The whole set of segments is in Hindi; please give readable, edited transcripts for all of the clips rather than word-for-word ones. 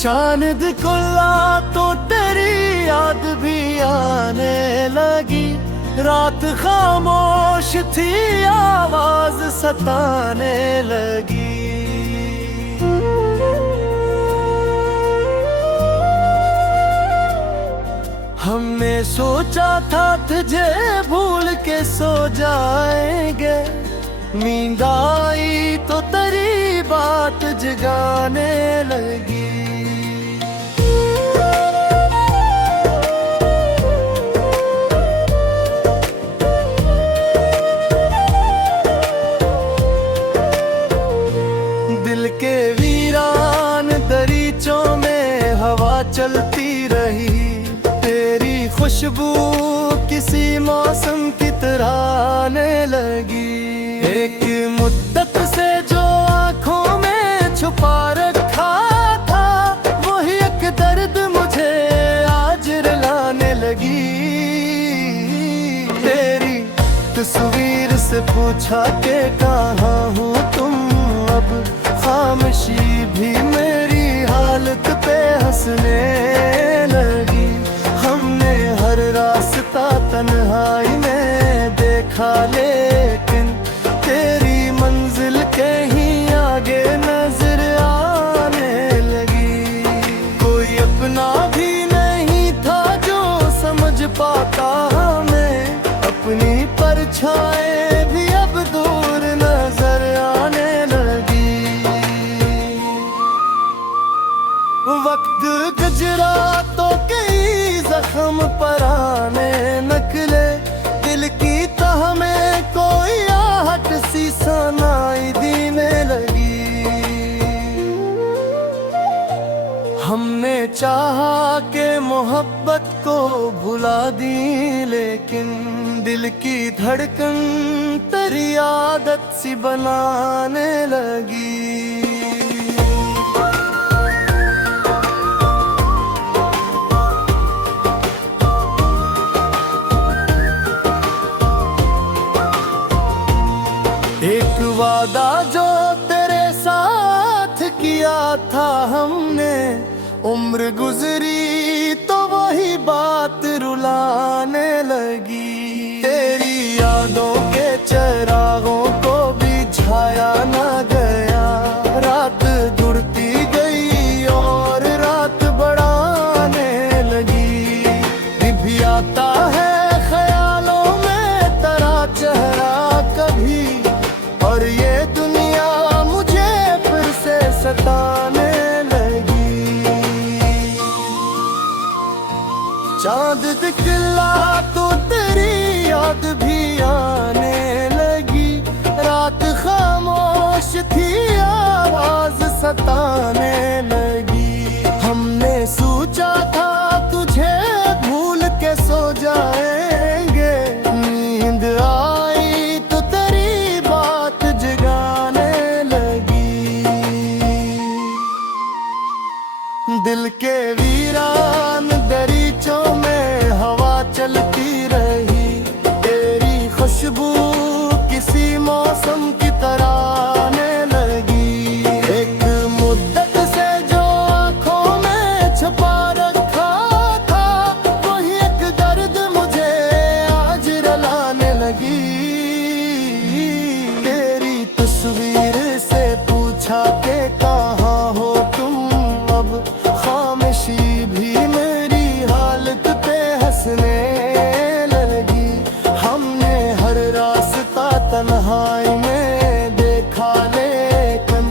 चांद खुला तो तेरी याद भी आने लगी। रात खामोश थी, आवाज सताने लगी। हमने सोचा था तुझे भूल के सो जाएंगे। नींद आई तो तेरी बात जगाने लगी। दिल के वीरान दरीचों में हवा चलती रही। तेरी खुशबू किसी मौसम की तरह आने लगी। एक मुद्दत से जो आंखों में छुपा रखा था, वही एक दर्द मुझे आज रुलाने लगी। तेरी तस्वीर से पूछा के कहाँ हो तुम अब। खामोशी भी मेरी हालत पे हंसने लगी। हमने हर रास्ता तन्हाई में देखा, लेकिन तेरी मंजिल कहीं आगे नजर आने लगी। कोई अपना भी नहीं था जो समझ पाता हमें। अपनी परछाएं भी अब दूर नजर आने लगी। वक्त गुजरा तो कई जख्म पर आने निकले। दिल की तह में कोई आहट सी सुनाई देने लगी। हमने चाहा के मोहब्बत को भुला दी, लेकिन दिल की धड़कन तेरी आदत सी बनाने लगी। एक वादा जो तेरे साथ किया था हमने, उम्र गुजरी तो वही बात रुलाने लगी। तेरी यादों के चिरागों को भी झाया ना गया। रात जुड़ती गई और रात बढ़ाने लगी। भी आता है ख्यालों में तेरा चेहरा कभी, और ये दुनिया मुझे फिर से सताने लगी। चांद दिखला तो तेरी याद भी आने लगी। रात खामोश थी, आवाज सताने लगी। हमने सोचा था तुझे भूल के सो जाएंगे। नींद आई तो तेरी बात जगाने लगी। दिल के वीरान दरीचों में हवा चलती रही। तेरी खुशबू किसी मौसम की तरह आने लगी। एक मुद्दत से जो आंखों में छुपा रखा था, वही एक दर्द मुझे आज रुलाने लगी। तेरी तस्वीर से पूछा के कहाँ हो तुम अब। खामोशी भी मेरी हालत पे हंसने लगी। हमने हर रास्ता तन्हाई में देखा, लेकिन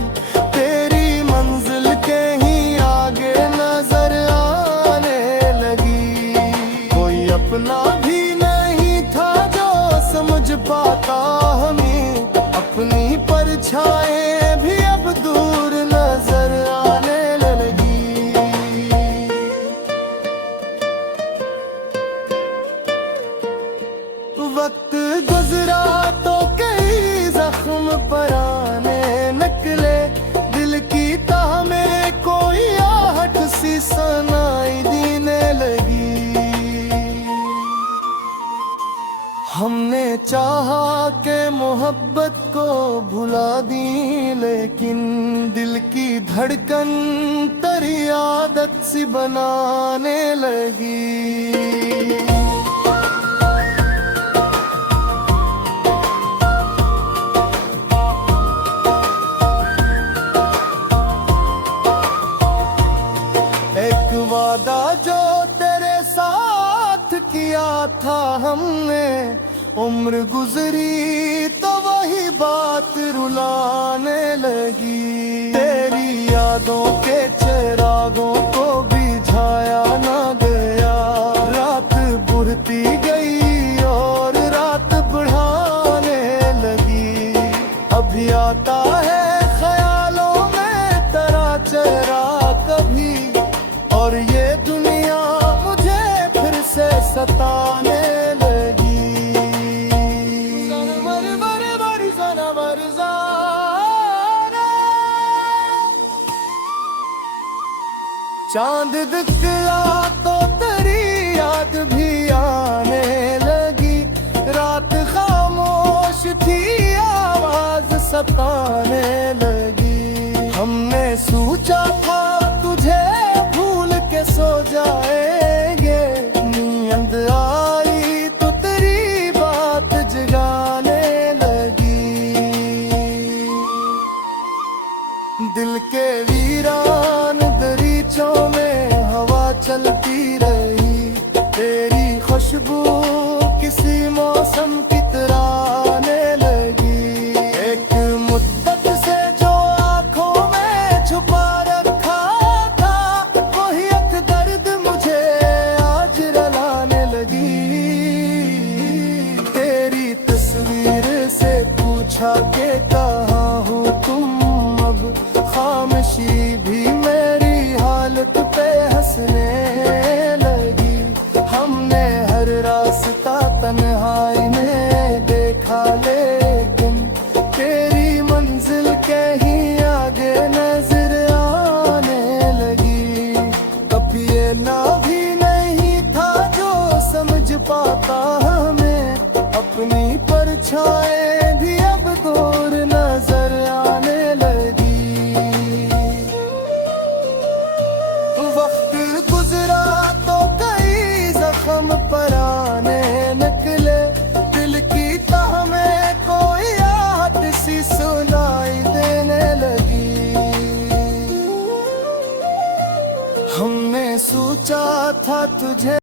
तेरी मंजिल कहीं आगे नजर आने लगी। कोई अपना भी नहीं था जो समझ पाता हमें। अपनी परछाएं भी अब दूर नजर आने लगी। वक्त गुजरा तो कई जख्म पर आने निकले। दिल की तह में कोई आहट सी सुनाई देने लगी। हमने चाहा के मोहब्बत को भुला दी, लेकिन दिल की धड़कन मेरी आदत सी बनाने लगी। एक वादा जो तेरे साथ किया था हमने, उम्र गुजरी तो वही बात रुलाने लगी। तेरी यादों के चिरागों को बुझाया ना गया, रात बुढ़ती गई और रात बढ़ाने लगी। अभी आता है ख्यालों में तेरा चेहरा कभी, और ये दुनिया मुझे फिर से सताने लगी। चांद दिखला तो तेरी याद भी आने लगी। रात खामोश थी, आवाज सताने लगी। हमने सोचा था तुझे भूल के सो जाएंगे, नींद आई तो तेरी बात जगाने लगी। दिल के वीरान दरीचों में हवा चलती रही, तेरी खुशबू किसी मौसम की तरह आने लगी। एक मुद्दत से जो आंखों में छुपा रखा था, वही एक दर्द मुझे आज रुलाने लगी। तेरी तस्वीर से पूछा के कहाँ हो तुम अब, खामोशी भी मेरी हालत पे हंसने लगी। हमने हर रास्ता तन्हाई में देखा, लेकिन तेरी मंजिल कहीं आगे नजर आने लगी। कभी ये ना भी नहीं था जो समझ पाता हमें, अपनी परछाई